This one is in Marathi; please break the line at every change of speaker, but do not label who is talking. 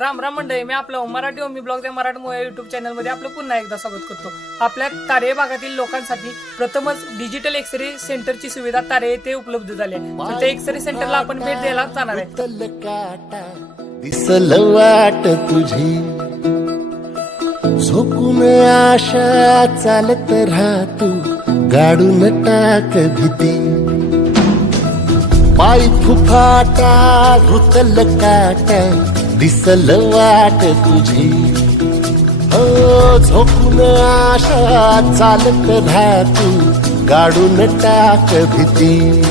राम राम मंडळी मी आपलं मराठी ओमी ब्लॉग त्या मराठी मोया युट्यूब चॅनलमध्ये आपलं पुन्हा एकदा स्वागत करतो. आपल्या तारे भागातील लोकांसाठी प्रथमच डिजिटल एक्सरे सेंटरची सुविधा तारे येथे उपलब्ध झाली आहे. तर त्या एक्सरे सेंटरला आपण भेट द्यायला जाणार आहे.
दिसल वाट तुझी. झोकून आशा चालत राहा तू गाडून टाक भीती. पाय फुफाटा रुतल काटा दिसल वाट तुझी. हो झोपून आशा चालत राहा गाडून टाक भीती.